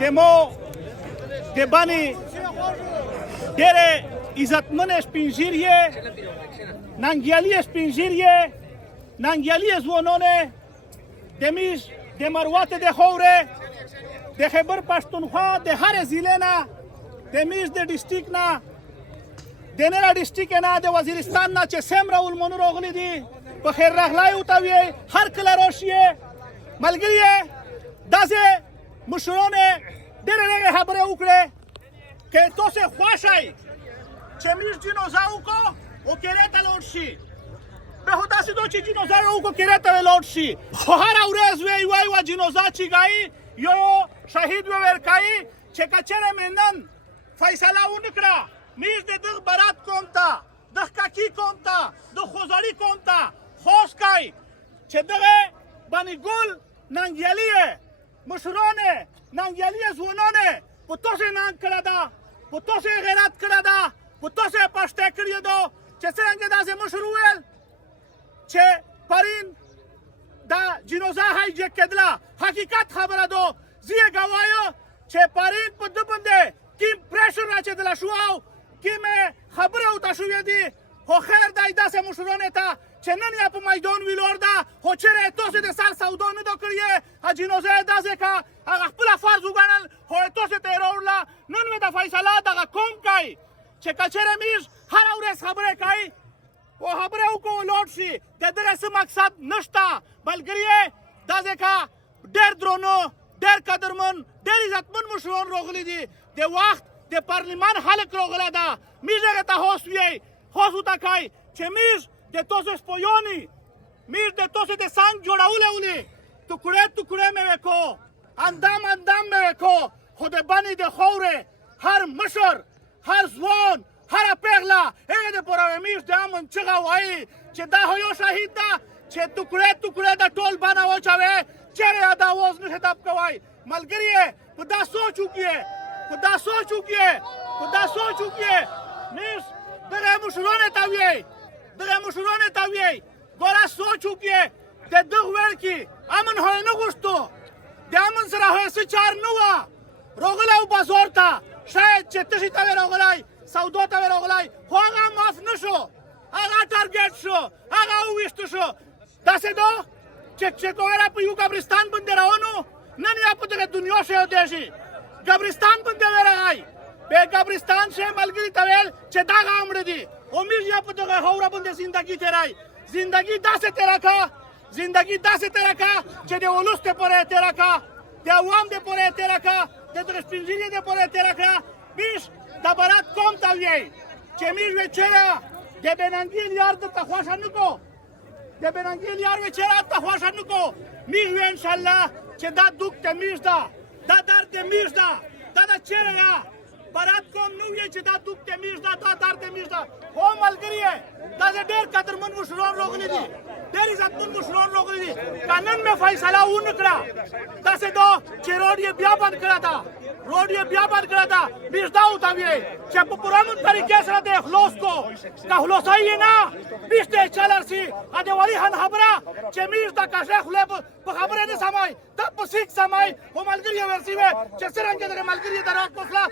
دمو دبانی دره عزتمن سپینگیریه نانگیالی سپینگیریه نانگیالی زوانانه دمیش دمروات ده خوره ده خیبر پشتونخوا ده هر ضلع نه دمیش ده ډیسټریکټ نه د نړۍ ډیسټریکټ نه د وزیرستان نه چې سم راولمنو راغلي دي په خیر راغلی ورته وایي هر کله راشي ملګري داسې مشرانو ډېرې ډېرې خبرې وکړې که تاسې خوښ یئ چې موږ جنازه وکړو او کرې ته لاړ شي به خو داسې ده چې جنازه یې وکړو کرې ته لاړ شي خو هره ورځ وایي یوه جنازه چې کوي یا شهید ورکوي چې که چېرې مې نن فیصله ونه کړه میز د دغ برات قوم ته دغ کاکی قوم ته د خوزړي قوم ته خوش کوي چې دغه بني ګل ننګیالي مشران ننګیالي ځوانان په تاسې ننګ کړې ده په تاسې غیرت کړې ده په تاسې پښتې کړې ده چې څرنګه داسې مشر وویل چې پرین دا جنازه هایجک کېدله حقیقت خبره ده زه یې ګوایه چې پرین په ده باندې کیم پریشر راچېدلی شو او کیمې خبرې ورته شوې دي خو خیر دی داسې مشرانو ته چې نن یې په میدان ویلار ده خو چېرې تاسې د سر سودا نه ده کړې جنازه یې داسې که هغه خپله فرض وګڼل خو تاسې ته یې راوړله نن مې د فیصله دغه قوم کوي چې که چېرې موږ هره ورځ خبرې کوي او خبرې وکړو ولاړ شي د دغه څه مقصد نشته ملګري داسې که ډېر درنو ډېر قدرمن ډېر عزتمن مشران راغلي دي د وخت د پارلمان خلک راغلی ده موږ هغې ته هوس ویئ هوس ورته کوئ چې موږ د تاسو سپیان موږ د تاسو د څنګ جوړولی ولې ټوکړې ټوکړې مې وکړو اندام اندام مې وکړو خو د بنې د خاورې هر مشر هر ځوان هره پیغله هغې دپاره موږ د امن چغه وایي چې دا خو یو شهید ده چې ټوکړې ټوکړې د ټول بنه واچوې چېرې د اواز نښې دب کوئ ملګري په دا سوچ وکړئ خدا سوچ وکړئ خدا سوچ وکړئ موږ دغه مشرانو ته وایي دغه مشرانو ته وایي ګوره سوچ وکړئ د دغه ویل کې امن خو یې نه غوښتو د امن سره خو یې څه چار نه وه راغلی و بازار ته شاید چې تشي ته وې راغلی سودا ته وې راغلی خو هغه معاف نه شو هغه ټارګېټ شو هغه وویشته شو داسې ده چې ګوره په یو قبرستان باندې روان و نن یا په دغه دنیا شهیدی شي قبرستان باندې ورغی به قبرستان شه ملګري ته ویل چې دا غامړه دي او موږ یا په دغه خاوره باندې زندگی تیرای زندگی داسې تیره کا زندگی داسې تیره کا چې د ولس دپاره یې تیره کا د عوام دپاره یې تیره کا د دغه سپینږیري دپاره یې تیره کړه موږ د برات قوم ته وایي چې موږ وایي چېرې د بېننګي یار درته خوښه نه کړو د بېننګي یار وایي چېرې درته خوښه نه کړو موږ وایو انشاءالله چې دا دوک د موږ ده دا درد د میږ ده دا د چېرې ده برات قوم نه وایي چې دا دوک د میږ ده دا درد د میږ ده خو ملګري داسې ډېر قدرمن مشران راغلي دي ډېر عزتمن مشران راغلي دي که نن مې فیصله ونه کړه داسې ده چې روډ یې بیا بند کړه ده روډ یې بیا بند کړه ده موږ دا ورته وایي چې په پرامن طریقې سره د خلاص کړو که خلاصوي یې نه موږ ته یې چلر شي د ولي خان خبره چې موږ د کاشې خولې په خبرې نه سمای ته په سیک سمای خو ملګري یې ورسوي چې څرنګه دغه ملګري د راک مسله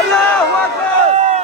الله اکبر